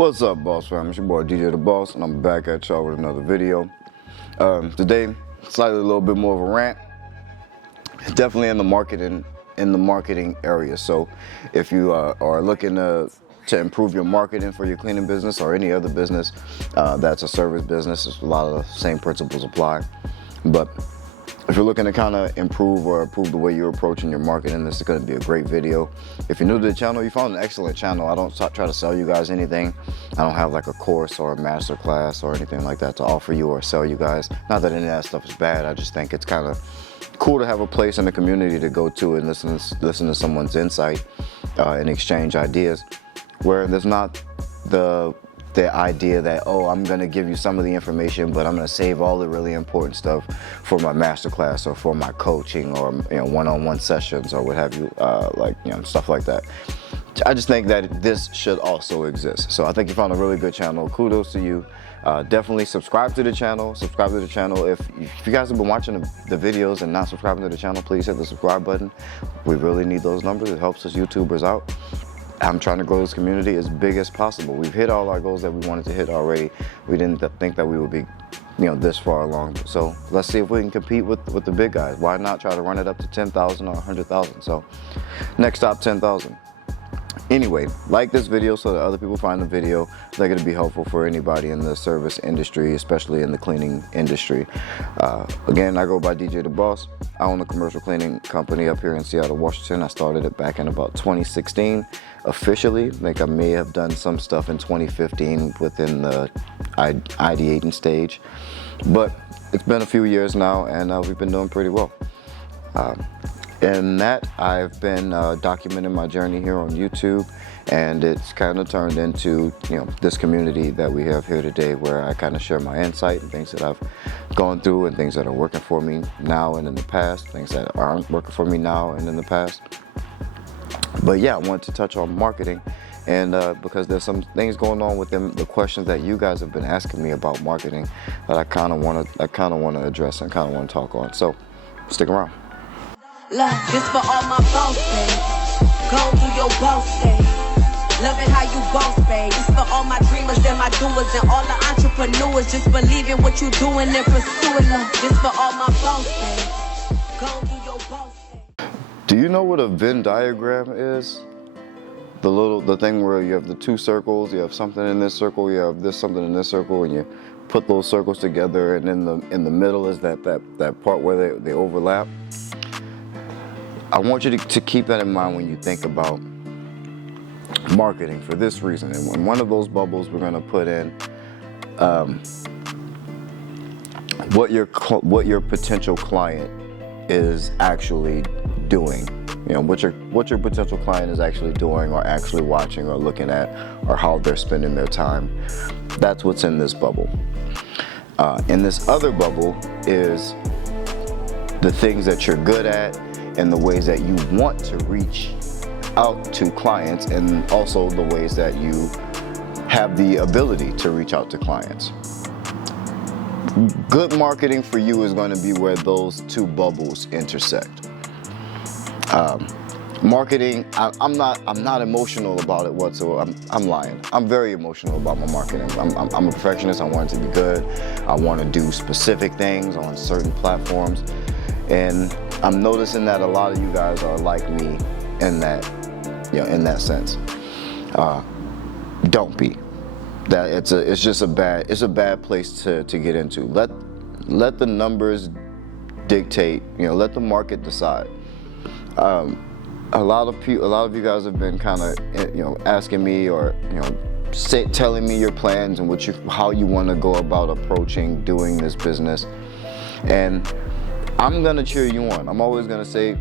What's up, boss fam? It's your boy DJ the Boss, and I'm back at y'all with another video. Today, slightly a little bit more of a rant. Definitely in the marketing area. So, if you are looking to improve your marketing for your cleaning business or any other business that's a service business, a lot of the same principles apply. But if you're looking to kind of improve the way you're approaching your marketing, this is going to be a great video. If you're new to the channel, you found an excellent channel. I don't try to sell you guys anything. I don't have like a course or a master class or anything like that to offer you or sell you guys. Not that any of that stuff is bad. I just think it's kind of cool to have a place in the community to go to and listen to someone's insight and exchange ideas, where there's not the idea that, oh, I'm gonna give you some of the information, but I'm gonna save all the really important stuff for my masterclass or for my coaching or one-on-one sessions or what have you, stuff like that. I just think that this should also exist. So I think you found a really good channel. Kudos to you. Definitely subscribe to the channel. If you guys have been watching the videos and not subscribing to the channel, please hit the subscribe button. We really need those numbers. It helps us YouTubers out. I'm trying to grow this community as big as possible. We've hit all our goals that we wanted to hit already. We didn't think that we would be, this far along. So let's see if we can compete with the big guys. Why not try to run it up to 10,000 or 100,000? So next stop, 10,000. Anyway, like this video so that other people find the video. They're going to be helpful for anybody in the service industry, especially in the cleaning industry. Again, I go by DJ the Boss. I own a commercial cleaning company up here in Seattle, Washington. I started it back in about 2016 officially. I think I may have done some stuff in 2015 within the ideating stage, but it's been a few years now, and we've been doing pretty well. In that, I've been documenting my journey here on YouTube, and it's kind of turned into this community that we have here today, where I kind of share my insight and things that I've gone through and things that are working for me now and in the past, things that aren't working for me now and in the past. But yeah, I wanted to touch on marketing, and because there's some things going on with the questions that you guys have been asking me about marketing that I kind of want to address and kind of want to talk on. So stick around. Look, this for all my boss days. Go do your boss days. Loving how you boss, babe. This for all my dreamers and my doers and all the entrepreneurs. Just believe in what you're doing and pursuing them. This for all my boss days. Go do your boss days. Do you know what a Venn diagram is? The thing where you have the two circles, you have something in this circle, you have something in this circle, and you put those circles together, and in the middle is that part where they overlap. I want you to keep that in mind when you think about marketing for this reason. And in one of those bubbles, we're going to put in what your potential client is actually doing. What your potential client is actually doing or actually watching or looking at, or how they're spending their time. That's what's in this bubble. In this other bubble is the things that you're good at and the ways that you want to reach out to clients, and also the ways that you have the ability to reach out to clients. Good marketing for you is going to be where those two bubbles intersect. Marketing, I'm not emotional about it whatsoever. I'm lying. I'm very emotional about my marketing. I'm a perfectionist. I want it to be good. I want to do specific things on certain platforms, and I'm noticing that a lot of you guys are like me in that sense. Don't be. That it's just a bad place to get into. Let the numbers dictate. Let the market decide. A lot of you guys have been kind of asking me or telling me your plans and how you want to go about approaching doing this business, and I'm gonna cheer you on. I'm always gonna say,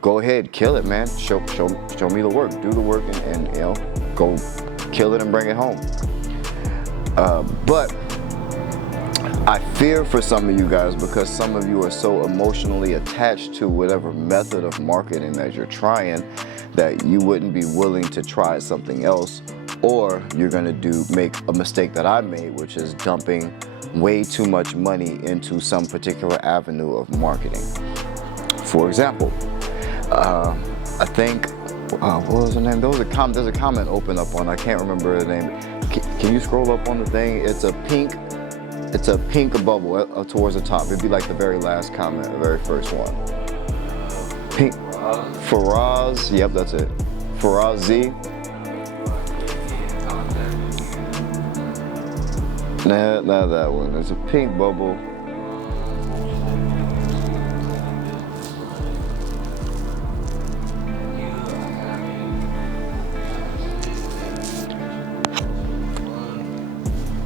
go ahead, kill it, man. Show me the work. Do the work, and go kill it and bring it home. But I fear for some of you guys, because some of you are so emotionally attached to whatever method of marketing that you're trying, that you wouldn't be willing to try something else, or you're gonna make a mistake that I made, which is dumping way too much money into some particular avenue of marketing. For example, I think What was her name? There's a comment open up on. I can't remember the name. Can you scroll up on the thing? It's a pink bubble towards the top. It'd be like the very last comment, the very first one. Pink. Faraz. Yep, that's it. Faraz Z. Nah, not that one. It's a pink bubble.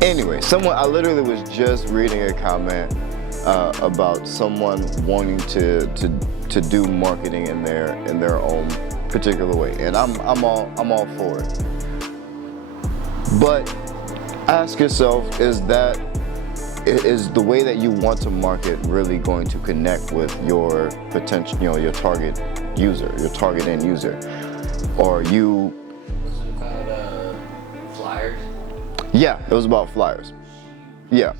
Anyway, I literally was just reading a comment about someone wanting to do marketing in their own particular way, and I'm all for it. But ask yourself, is the way that you want to market really going to connect with your potential, your target user, your target end user, or you? Flyers. Yeah, it was about flyers. Yeah.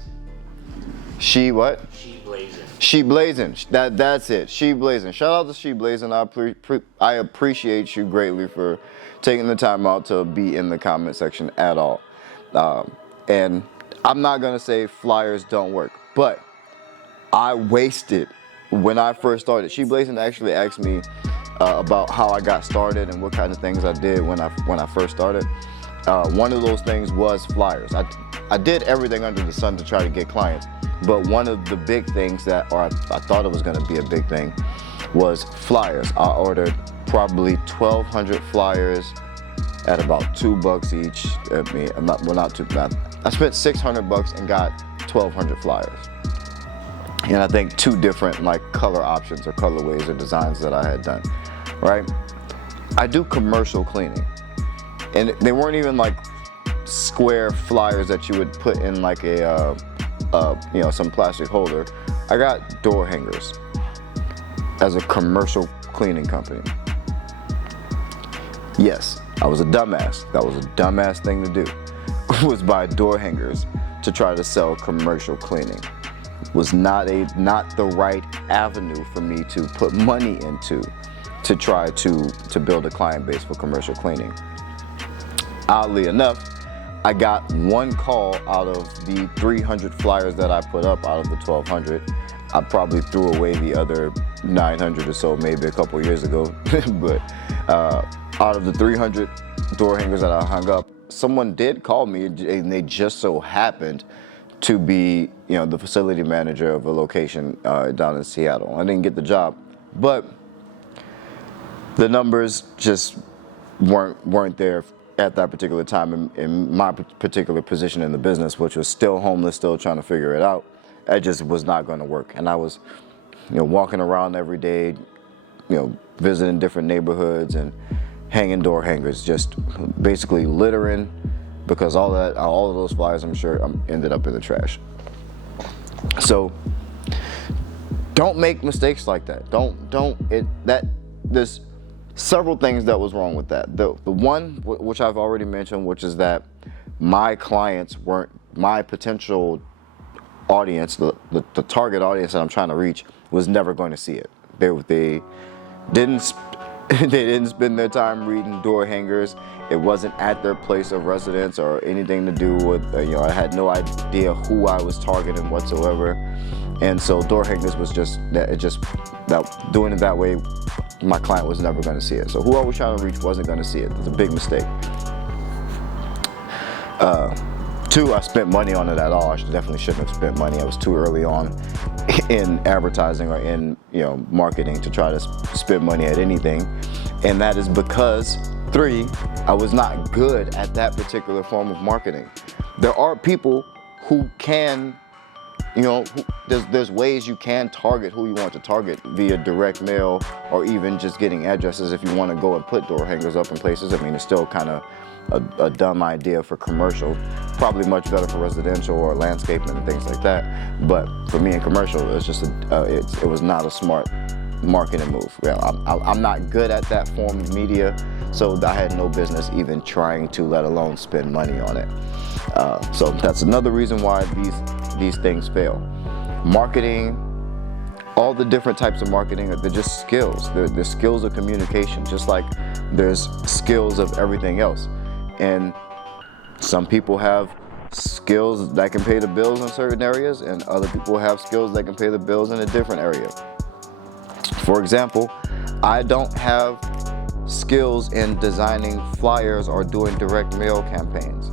She what? She Blazing. That's it. She Blazing. Shout out to She Blazing. I appreciate you greatly for taking the time out to be in the comment section at all. And I'm not gonna say flyers don't work, but I wasted when I first started. She Blazing actually asked me about how I got started and what kind of things I did when I first started. One of those things was flyers. I did everything under the sun to try to get clients, but one of the big things I thought it was going to be a big thing was flyers. I ordered probably 1,200 flyers at about $2 each. Not too bad. I spent $600 and got 1,200 flyers, and I think 2 different color options or colorways or designs that I had done. Right? I do commercial cleaning. And they weren't even square flyers that you would put in some plastic holder. I got door hangers as a commercial cleaning company. Yes, I was a dumbass. That was a dumbass thing to do. Was buy door hangers to try to sell commercial cleaning. Was not the right avenue for me to put money into to try to build a client base for commercial cleaning. Oddly enough, I got one call out of the 300 flyers that I put up out of the 1,200. I probably threw away the other 900 or so maybe a couple years ago. But out of the 300 door hangers that I hung up, someone did call me, and they just so happened to be the facility manager of a location down in Seattle. I didn't get the job, but the numbers just weren't there at that particular time in my particular position in the business, which was still homeless, still trying to figure it out. It just was not going to work. And I was, walking around every day, visiting different neighborhoods and hanging door hangers, just basically littering, because all of those flyers, I'm sure, ended up in the trash. So don't make mistakes like that. There's several things that was wrong with that. The one which I've already mentioned, which is that my clients weren't my potential audience, the target audience that I'm trying to reach was never going to see it. They didn't spend their time reading door hangers. It wasn't at their place of residence or anything to do with, I had no idea who I was targeting whatsoever. And so door hangers was doing it that way, my client was never going to see it. So who I was trying to reach wasn't going to see it. It's a big mistake. 2, I spent money on it at all. I definitely shouldn't have spent money. I was too early on in advertising or in marketing to try to spend money at anything. And that is because 3, I was not good at that particular form of marketing. There are people who can, there's ways you can target who you want to target via direct mail or even just getting addresses if you want to go and put door hangers up in places. I mean, it's still kind of a dumb idea for commercial, probably much better for residential or landscaping and things like that. But for me in commercial, it's just it was not a smart marketing move. I'm not good at that form of media, so I had no business even trying to, let alone spend money on it. So that's another reason why these things fail. Marketing all the different types of marketing, they're just skills. They're skills of communication, just like there's skills of everything else. And some people have skills that can pay the bills in certain areas, and other people have skills that can pay the bills in a different area. For example, I don't have skills in designing flyers or doing direct mail campaigns,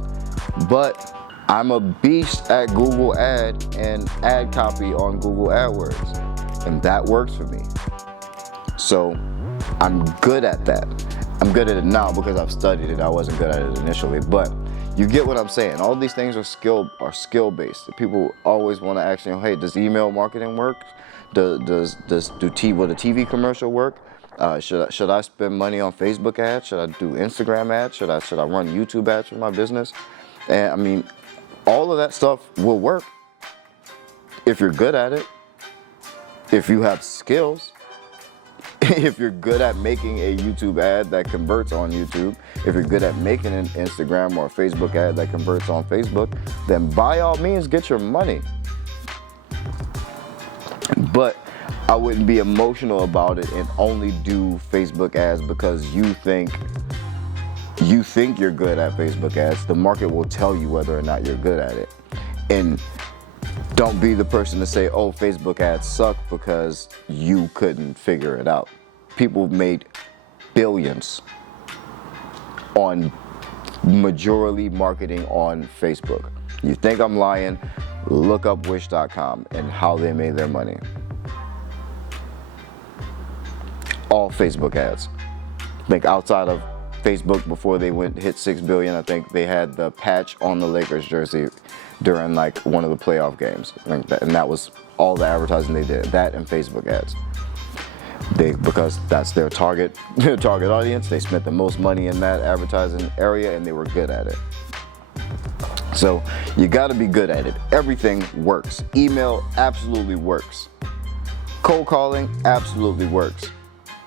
but I'm a beast at Google Ad and ad copy on Google AdWords, and that works for me. So I'm good at that. I'm good at it now because I've studied it. I wasn't good at it initially, but you get what I'm saying. All these things are skill based. People always want to ask, hey, does email marketing work? Will the TV commercial work? Should I spend money on Facebook ads? Should I do Instagram ads? Should I run YouTube ads for my business? And I mean, all of that stuff will work if you're good at it, if you have skills, if you're good at making a YouTube ad that converts on YouTube, if you're good at making an Instagram or a Facebook ad that converts on Facebook, then by all means get your money. But I wouldn't be emotional about it and only do Facebook ads because you think you're good at Facebook ads. The market will tell you whether or not you're good at it. And don't be the person to say, oh, Facebook ads suck because you couldn't figure it out. People made billions on majorly marketing on Facebook. You think I'm lying? Look up Wish.com and how they made their money. All Facebook ads. I think outside of Facebook, before they hit 6 billion, I think they had the patch on the Lakers jersey during like one of the playoff games, and that was all the advertising they did. That and Facebook ads. Because that's their target audience. They spent the most money in that advertising area, and they were good at it. So you got to be good at it. Everything works. Email absolutely works. Cold calling absolutely works.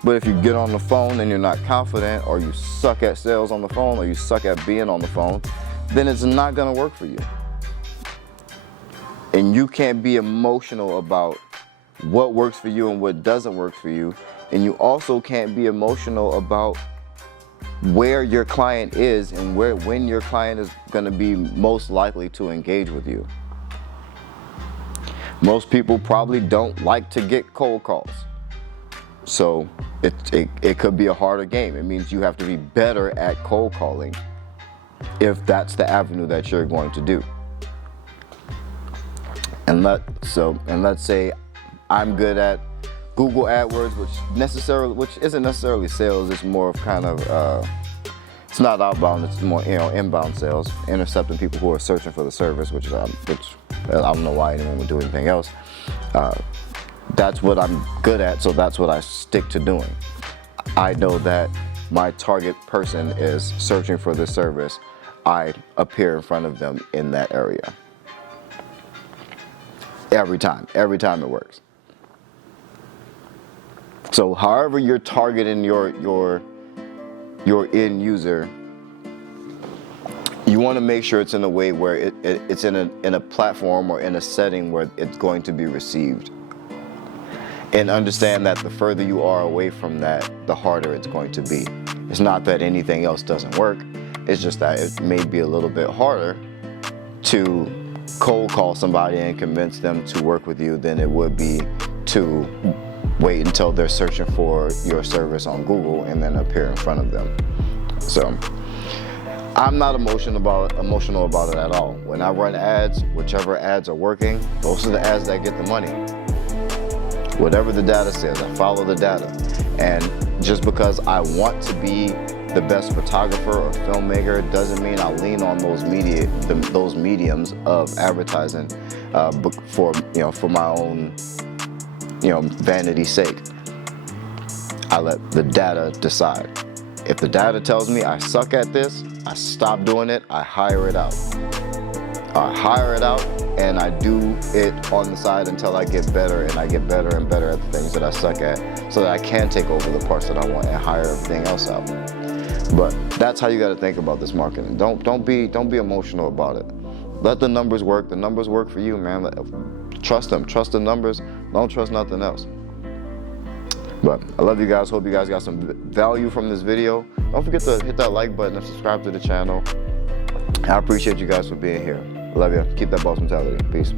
But if you get on the phone and you're not confident, or you suck at sales on the phone, or you suck at being on the phone, then it's not going to work for you. And you can't be emotional about what works for you and what doesn't work for you. And you also can't be emotional about where your client is and when your client is going to be most likely to engage with you. Most people probably don't like to get cold calls. So it could be a harder game. It means you have to be better at cold calling if that's the avenue that you're going to do. And let's say I'm good at Google AdWords, which isn't necessarily sales. It's more of kind of it's not outbound. It's more inbound sales, intercepting people who are searching for the service, which I don't know why anyone would do anything else. That's what I'm good at, so that's what I stick to doing. I know that my target person is searching for this service. I appear in front of them in that area. Every time it works. So however you're targeting your end user, you want to make sure it's in a way where it's in a platform or in a setting where it's going to be received. And understand that the further you are away from that, the harder it's going to be. It's not that anything else doesn't work. It's just that it may be a little bit harder to cold call somebody and convince them to work with you than it would be to wait until they're searching for your service on Google and then appear in front of them. So I'm not emotional about it at all. When I run ads, whichever ads are working, those are the ads that get the money. Whatever the data says, I follow the data. And just because I want to be the best photographer or filmmaker doesn't mean I lean on those mediums of advertising for my own vanity's sake. I let the data decide. If the data tells me I suck at this, I stop doing it, I hire it out. And I do it on the side until I get better, and I get better and better at the things that I suck at, so that I can take over the parts that I want and hire everything else out. But that's how you got to think about this marketing. Don't be emotional about it. Let the numbers work. The numbers work for you, man. Trust them. Trust the numbers. Don't trust nothing else. But I love you guys. Hope you guys got some value from this video. Don't forget to hit that like button and subscribe to the channel. I appreciate you guys for being here. Love you. Keep that boss mentality. Peace.